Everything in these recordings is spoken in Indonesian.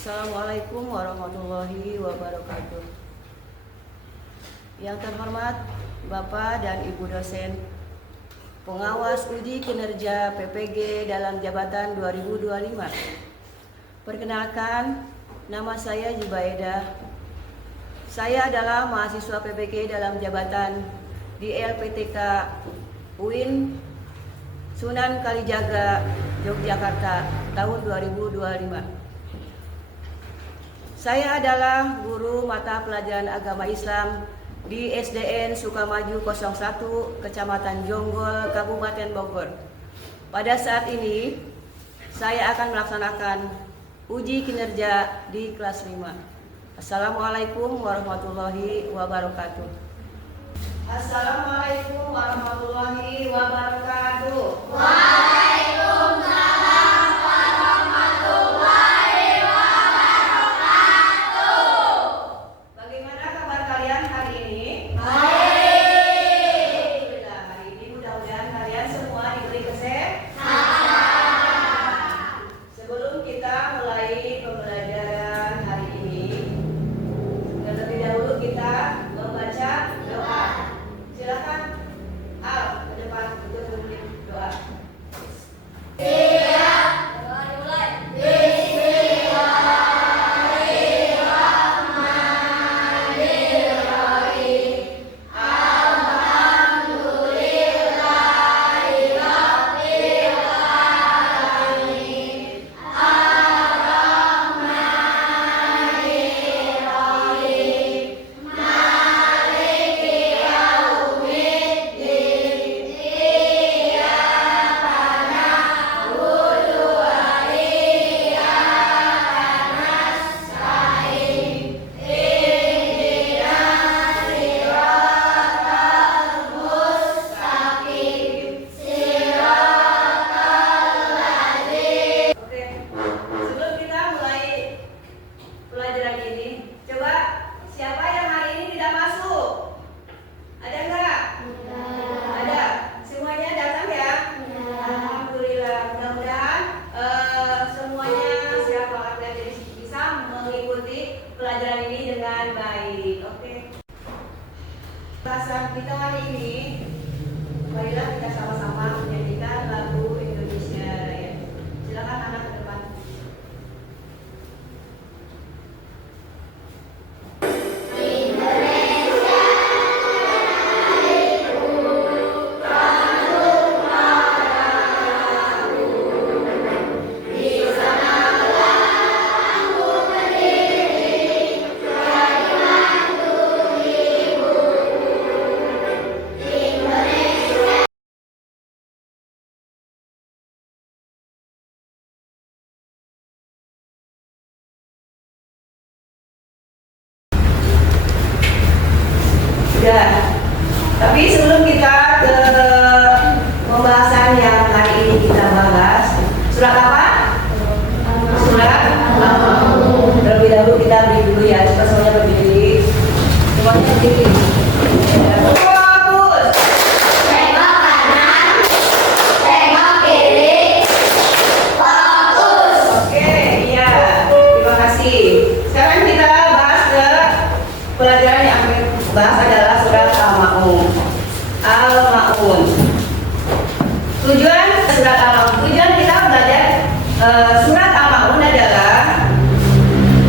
Assalamualaikum warahmatullahi wabarakatuh. Yang terhormat Bapak dan Ibu dosen, pengawas uji kinerja PPG dalam jabatan 2025. Perkenalkan, nama saya Jubaida. Saya adalah mahasiswa PPG dalam jabatan di LPTK UIN Sunan Kalijaga, Yogyakarta tahun 2025. Saya adalah guru mata pelajaran agama Islam di SDN Sukamaju 01, Kecamatan Jonggol, Kabupaten Bogor. Pada saat ini, saya akan melaksanakan uji kinerja di kelas 5. Assalamualaikum warahmatullahi wabarakatuh. Assalamualaikum warahmatullahi wabarakatuh. Waalaikumsalam warahmatullahi wabarakatuh. Bagaimana kabar kalian hari ini? Baik. Alhamdulillah, hari ini mudah-mudahan kalian semua diberi kesehatan. Sebelum kita mulai pembelajaran hari ini, terlebih dahulu kita membaca doa. Silakan Al ke depan untuk memimpin doa. Oke, sebelum kita mulai pelajaran ini, coba siapa yang hari ini tidak masuk? Ada enggak? Ada. Semuanya datang ya? Alhamdulillah. Mudah-mudahan semuanya siap banget dan jadi bisa mengikuti pelajaran ini dengan baik. Oke. Bahasan kita hari ini, marilah kita sama-sama menyanyikan lagu Indonesia Raya. Silakan anak ke depan. Sudah. Tapi sebelum kita ke pembahasan yang hari ini kita bahas, surat apa? Surat Al-Ma'un. Terlebih dahulu kita beri dulu ya, coba semuanya berdiri. Semuanya berdiri. Fokus. Tengok kanan, tengok kiri, fokus. Oke, iya. Terima kasih. Sekarang kita bahas ke pelajaran yang akan kita bahas adalah surat Al-Ma'un. Al-Ma'un. Tujuan surat Al-Ma'un. Tujuan kita belajar surat Al-Ma'un adalah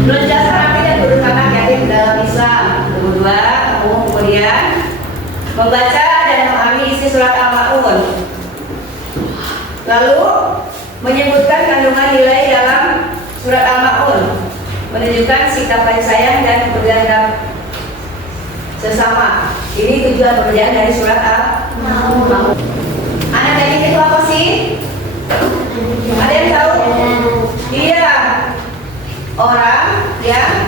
belajar rapi dan berusaha yakin dalam Islam. Kedua, kemudian membaca dan memahami isi surat Al-Ma'un. Lalu menyebutkan kandungan nilai dalam surat Al-Ma'un, menunjukkan sikap kasih sayang dan kepedulian sesama. Ini tujuan pembelajaran dari surat Al-Ma'un. Anak tadi itu apa sih? Ada yang tahu? Iya, orang yang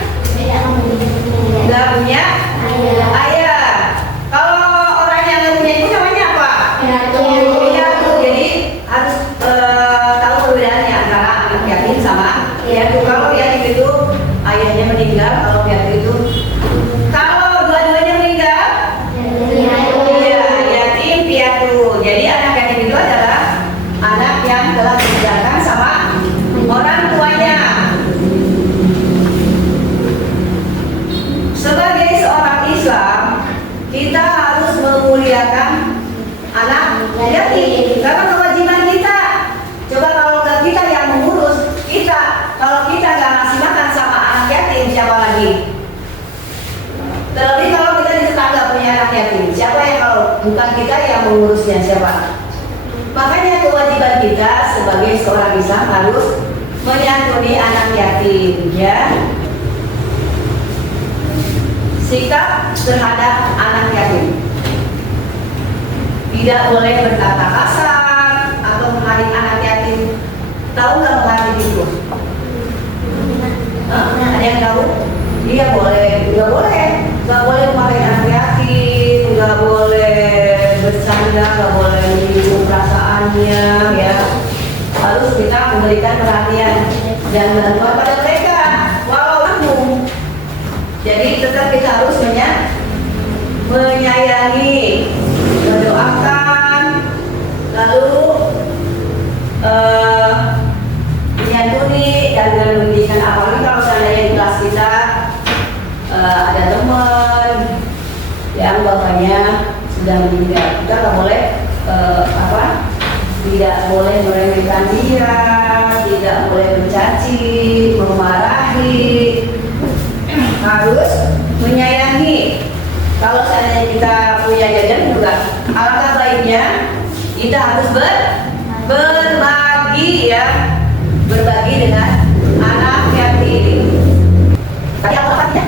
nggak punya ayah. Kalau orang yang nggak punya ibu namanya apa? Piatu. Jadi harus tahu perbedaannya antara anak yatim sama piatu. Kalau yatim itu ayahnya meninggal, kalau piatu itu kalau dua-duanya meninggal, iya, yatim piatu. Jadi anak yatim itu adalah anak yang telah meninggalkan sama orang tuanya. bukan kita yang mengurusnya, siapa? Makanya kewajiban kita sebagai seorang Islam harus menyantuni anak yatim, ya. Sikap terhadap anak yatim, tidak boleh berkata kasar atau menghardik anak yatim. Tahu nggak menghardik itu? Ada yang tahu? Iya boleh, nggak boleh memakai anak yatim, nggak boleh bercanda, nggak boleh menyinggung perasaannya, ya. Harus kita memberikan perhatian dan bantuan pada mereka, walau aku. Jadi tetap kita harus menyayangi, mendoakan, lalu menyantuni dan memberikan, apalagi kalau seandainya di kelas kita ada teman yang bapaknya sudah meninggal, kita nggak boleh tidak boleh meremehkan dia, tidak boleh mencaci, memarahi, harus menyayangi. Kalau seandainya kita punya jajan juga, alangkah baiknya kita harus berbagi, ya, berbagi dengan anak yatim. Tadi apa artinya?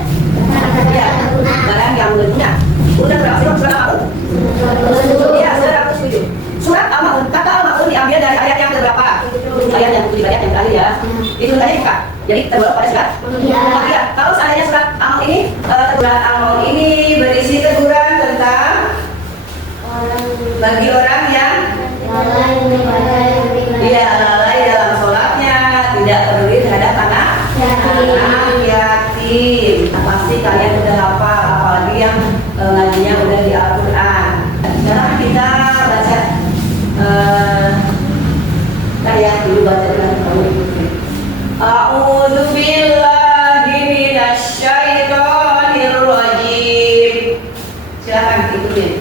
Ya, barang yang berguna. Udah berapa sih surat Al-Maun? Ya, surat Al-Maun. Surat Al-Maun, kata Al-Maun diambil dari ayat yang berapa? Ayat yang ayat yang tadi, ya. Itu tadi bukan. Jadi terbawa pada surat. Ya, kalau seandainya surat Al-Maun ini, surat Al-Maun ini berisi teguran tentang bagi orang yang lalai dalam sholatnya, tidak peduli terhadap anak yatim. Nah, pasti kalian udah hafal, apalagi yang ngajinya udah di Al-Quran. Sekarang kita baca ayat dulu, baca dengan kamu ikutin. A'udzu billahi minasyaitonir rajim. Silakan ikutin.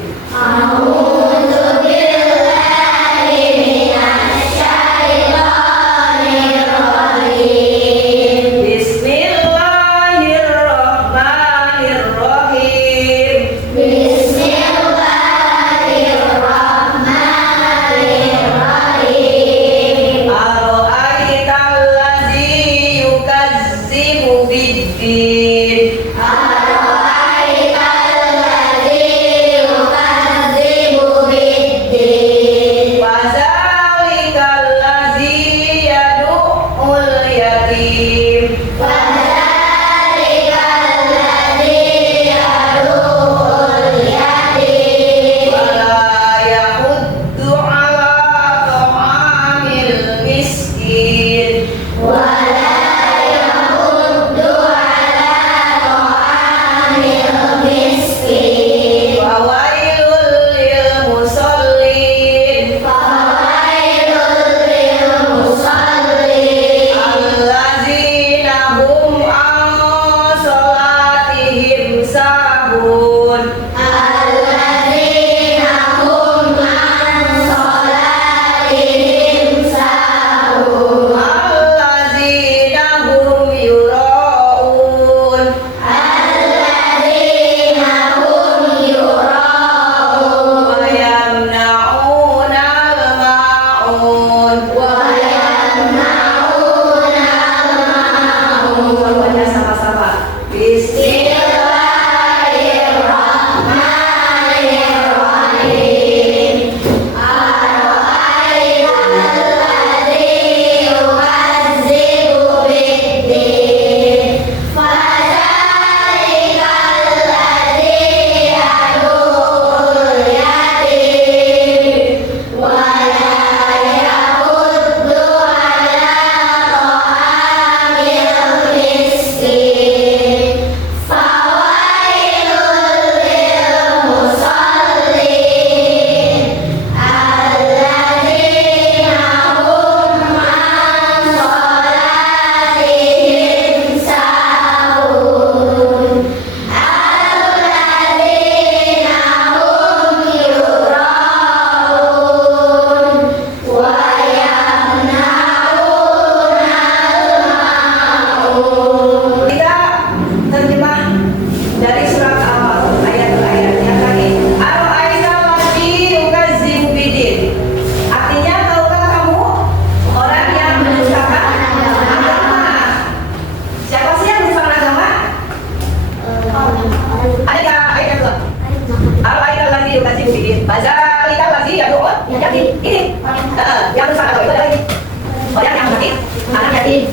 Yakin.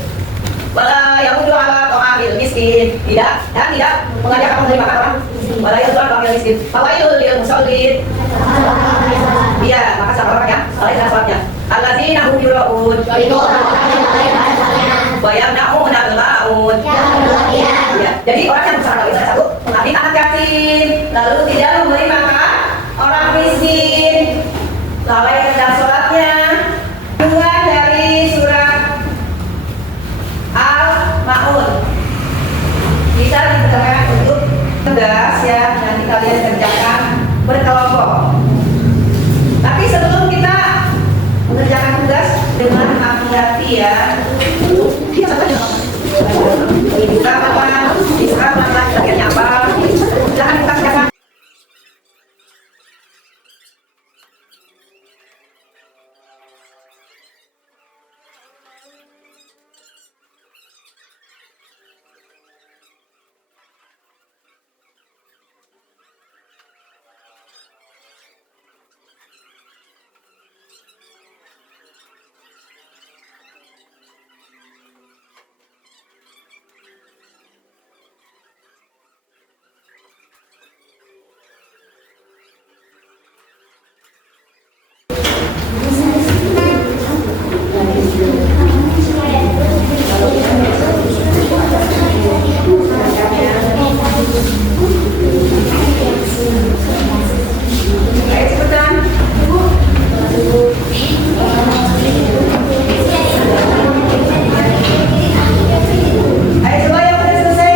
Wala yahudu ala ta'amil miskin. Tidak, dan tidak mengajak kamu menerima makan orang. Wala yahudu ala ta'amil miskin. Fawailul lil musallin. Iya, maka sama orang ya. Salah dengan sholatnya. Alladzina hum yura'un. Itu orang-orang yang lalai pada sholatnya. Wa yamna'una al-ma'un. Yang berlebihan. Ya, jadi orang yang berusaha itu satu, mengambil anak yatim, lalu tidak memberi makan orang miskin, lalai tentang sholatnya. Dua dari surat Al-Ma'un. Bisa dipertemukan untuk tugas ya, nanti kalian kerjakan berkelompok. Tapi sebelum kita mengerjakan tugas dengan hati-hati ya. Dibuka apa? Diserap apa? Bagiannya apa? Jangan kita siapa. Ayo cepetan. Ayo coba yang udah selesai.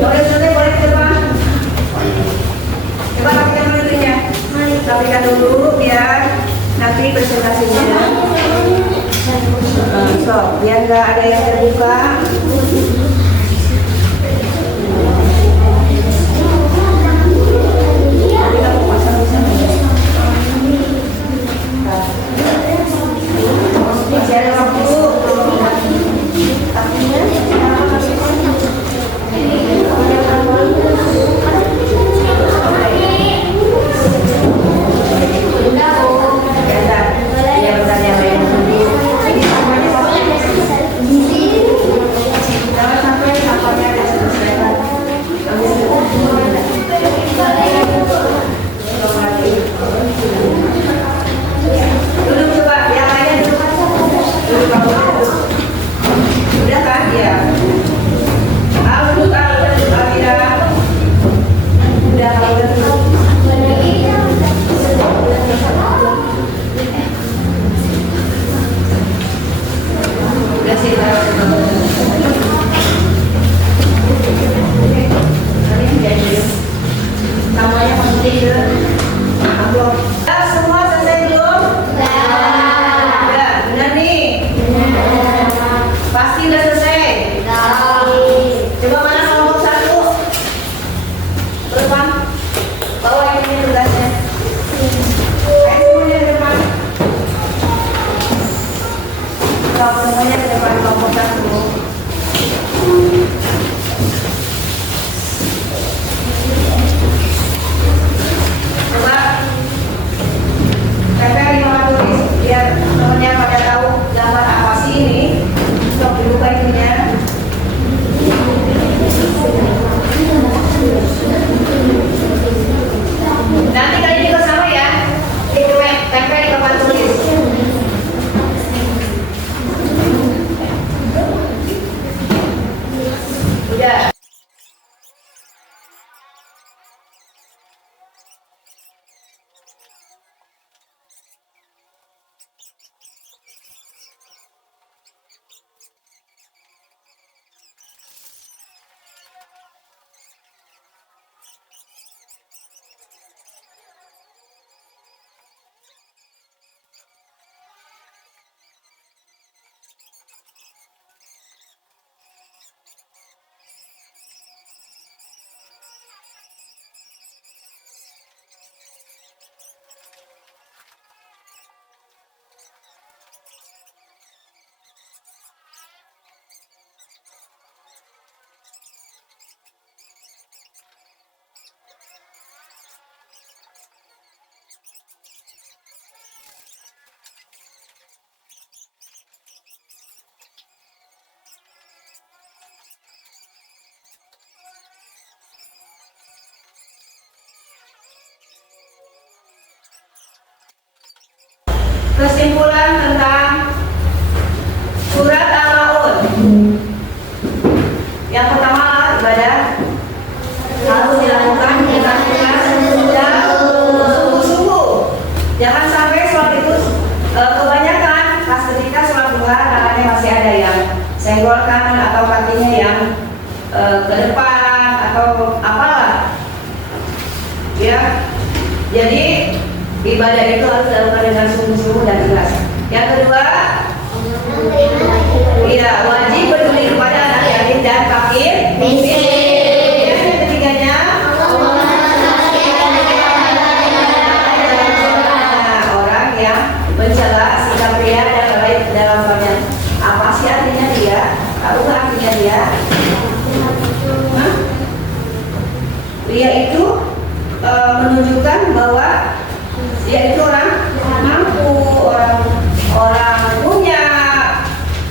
Yang udah selesai boleh ke depan. Coba rapikan dulu itunya. Rapikan dulu biar nanti presentasinya. So, biar nggak ada yang terbuka. Cari waktu. Duduk coba, yang lainnya duduk. Duduk kamu. Udah kan? Iya. Duduk Amira. Udah kamu udah duduk. Udah sih, namanya penting ke amplop. Semua selesai belum? Udah, benar nih. Pasti udah selesai. Coba mana kelompok satu? Depan. Bawa ini tugasnya. Ayo semuanya ke depan. Bawa semuanya ke depan kelompok satu. Coba tempel di papan tulis biar temennya pada tahu gambar apa sih ini. Sok dibuka itunya. Nanti kalian juga sama ya. Itu tempel di papan tulis. Tahu nggak artinya ria? Hah? Ria itu menunjukkan bahwa dia itu orang mampu, orang punya,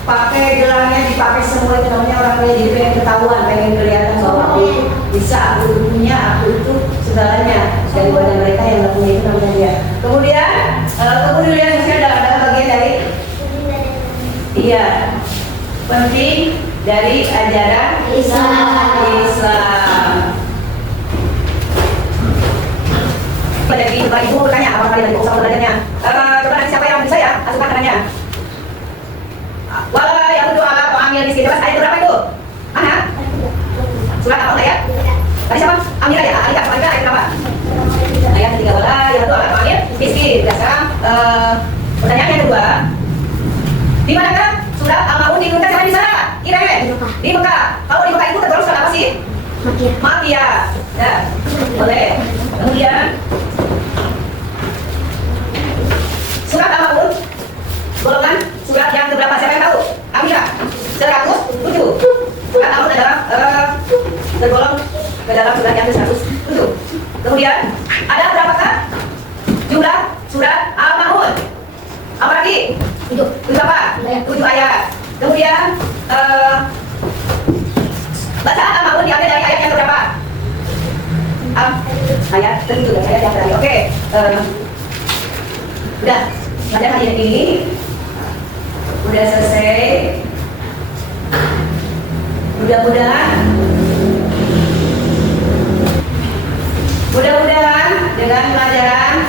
pakai gelarnya dipakai semua, itu namanya orang kaya. Jadi pengen ketahuan, pengen kelihatan bahwa aku bisa, aku punya, aku itu segalanya. Daripada mereka yang nggak punya, itu namanya dia. Kemudian kepedulian sosial adalah bagian dari penting dari ajaran Islam. Jadi coba ibu bertanya apa kali tadi usaha belajarnya. Coba nanti siapa yang bisa ya, masukkan tangannya. Wala yang untuk ala pengambil miskin. Coba ayat berapa itu? Mana? Surat apa ya? Tadi siapa? Amira ya? Alika ayat berapa? Ayat ketiga. Wala yang untuk ala pengambil miskin. Sekarang pertanyaannya kedua. Di manakah surat Al-Maun diturunkan sampai di sana? Kira-kira? Di Mekah. Kalau di Mekah itu tergolong surat apa sih? Makkiyah. Ya, boleh. Kemudian surat Al-Maun golongan surat yang keberapa? Siapa yang tahu? Amira. 107. Surat Al-Maun adalah tergolong ke dalam surat yang ke-107. Kemudian ada berapakah jumlah surat Al-Maun? Apa lagi? 7 apa? 7 ayat. Kemudian bacaan Al-Maun diambil dari ayat yang berapa? Ayat 7 dari ayat yang terakhir. Oke. Udah. Pada hari ini udah selesai. Mudah-mudahan dengan pelajaran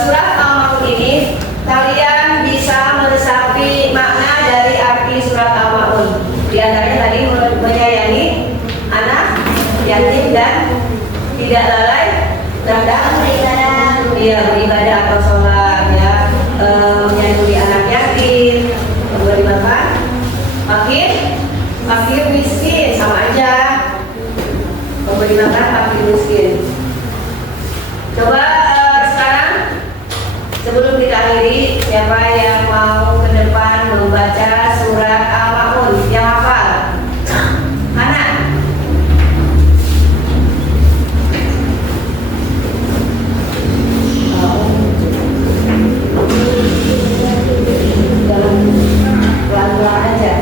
surat Al-Maun ini kalian bisa meresapi makna dari arti surat Al-Maun. Di antaranya tadi menyayangi anak yatim dan tidak lalai terhadap beribadah atau sholat, ya, menyantuni anak yatim, memberi makan fakir miskin, sama aja memberi makan fakir miskin. Coba sekarang sebelum kita akhiri, siapa yang mau ke depan membaca surat Al-Maun yang hafal? Mana? Pelan-pelan aja.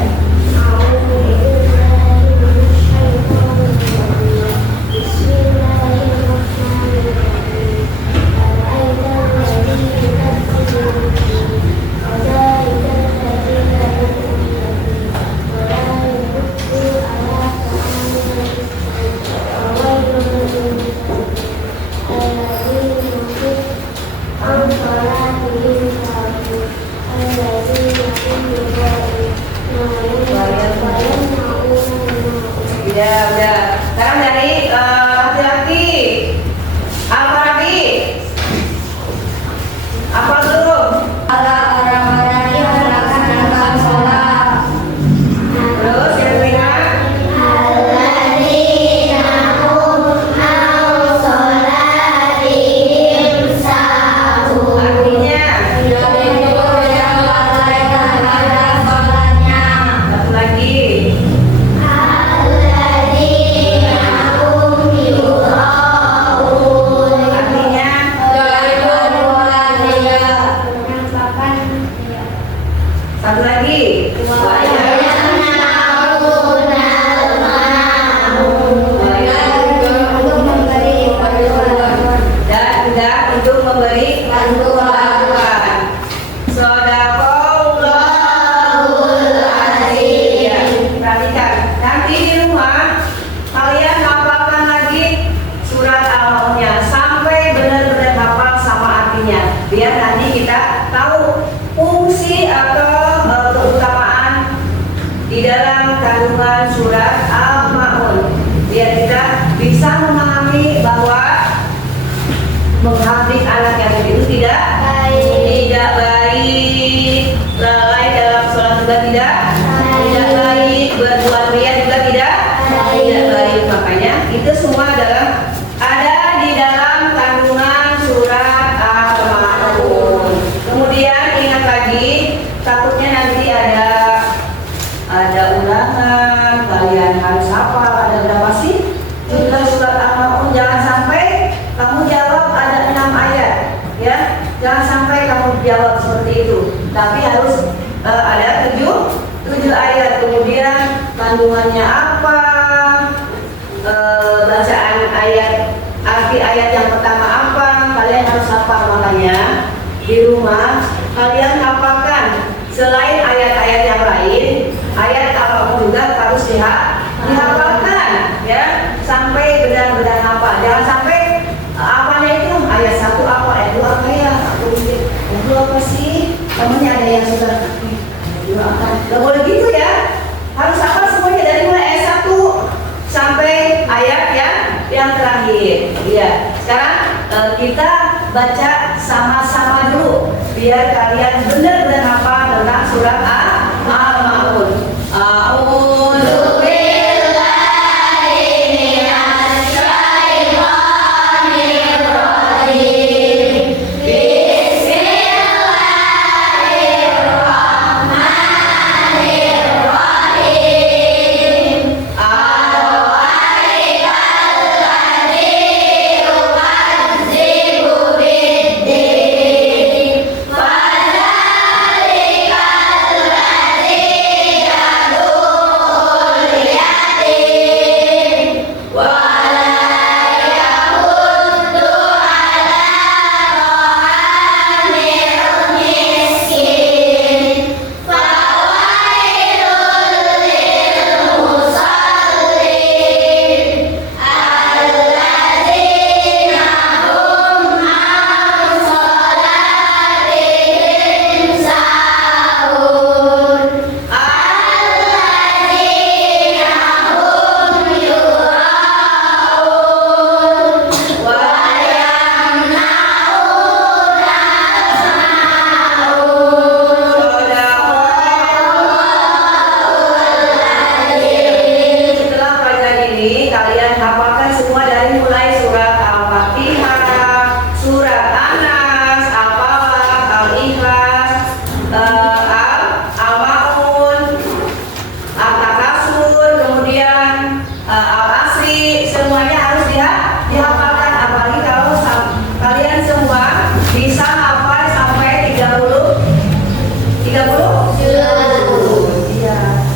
Udah. Sekarang dari laki-laki Al-Farabi. Apa belum? Ada orang-orang yang melaksanakan sholat. Terus yang kelima? Alladzina hum an sholatihim sahun. Artinya Yaitu yang lalai terhadap sholatnya. satu lagi. Satu lagi. Dan juga untuk memberi bantuan. Shadaqallahul azim. Perhatikan, nanti di rumah kalian hafalkan lagi surat Al-Maunnya sampai benar-benar hafal sama artinya. Biar nanti kita tahu fungsi atau keutamaan di dalam kandungan surat Al-Maun. Biar kita bisa memahami bahwa menghabis anak yatim itu tidak baik, lalai dalam sholat juga tidak baik, berbuat ria juga tidak baik. Makanya itu semua ada di dalam kandungan surat Al-Maun. Kemudian ingat lagi, takutnya nanti ada kandungannya apa, bacaan ayat, arti ayat yang pertama apa, kalian harus hafal. Makanya di rumah kalian hafalkan selain ayat-ayat yang lain, ayat apapun juga harus dihafalkan ya, sampai benar-benar hafal. Jangan sampai apanya itu ayat 1 apa, ayat 2 apa ya, aku mikir ayat 2 apa sih, temennya ada yang sudah ayat 2 apa, gak boleh gitu ya, harus hafal semuanya dari mulai ayat 1 sampai ayat yang terakhir. Iya, sekarang kita baca sama-sama dulu biar kalian benar-benar hafal tentang surat Al-Maun. A'udzu billahi minasyaitonir rajim. Bismillahirrahmanirrahim.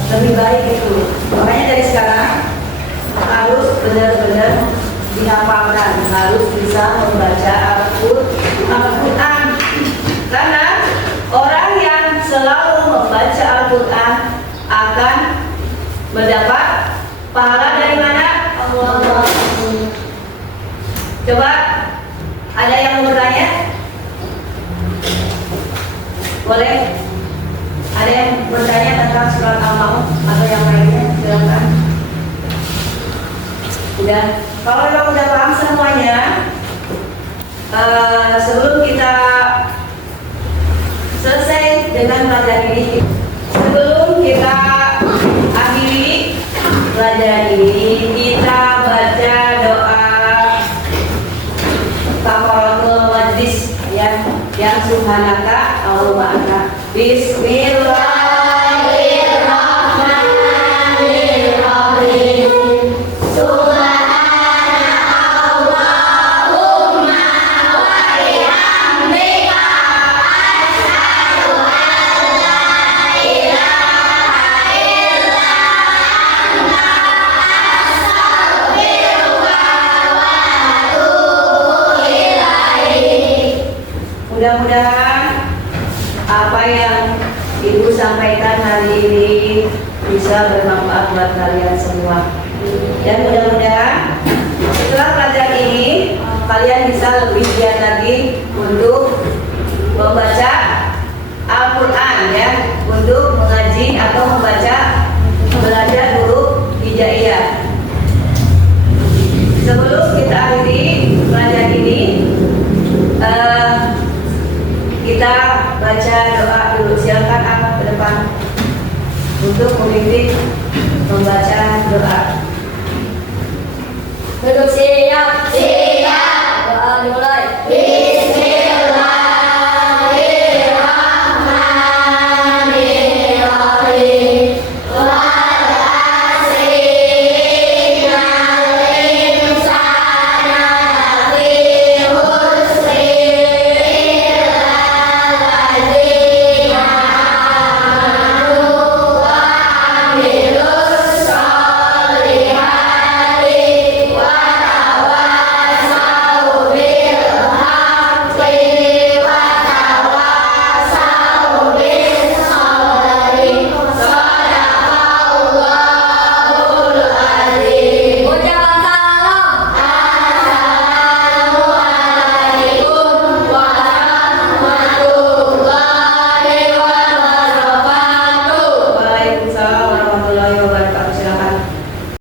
Lebih baik itu. Makanya dari sekarang harus benar-benar dihafalkan, harus bisa membaca Al-Quran. Karena orang yang selalu membaca Al-Quran akan mendapat pahala dari mana? Allah. Coba ada yang mau bertanya? Boleh? Ada yang bertanya tentang surat Al-Maun atau yang lainnya? Silakan. Udah. Kalau memang udah paham semuanya, sebelum kita selesai dengan pelajaran ini, sebelum kita akhiri pelajaran ini, kita baca doa kafaratul majlis ya, yang subhanaka Allahumma anta. Bismillahirrahmanirrahim. Subhanallahumma wa bihamdika asyhadu an la ilaha illa anta astaghfiruka wa atubu ilaik. Mudah-mudahan apa yang Ibu sampaikan hari ini bisa bermanfaat buat kalian semua. Dan mudah-mudahan setelah pelajaran ini kalian bisa lebih giat lagi untuk membaca Al-Quran ya, untuk mengaji atau membaca, belajar huruf hijaiyah. Sebelum kita akhiri pelajaran ini, kita baca doa dulu. Silakan angkat ke depan untuk memimpin membaca doa. Duduk siap.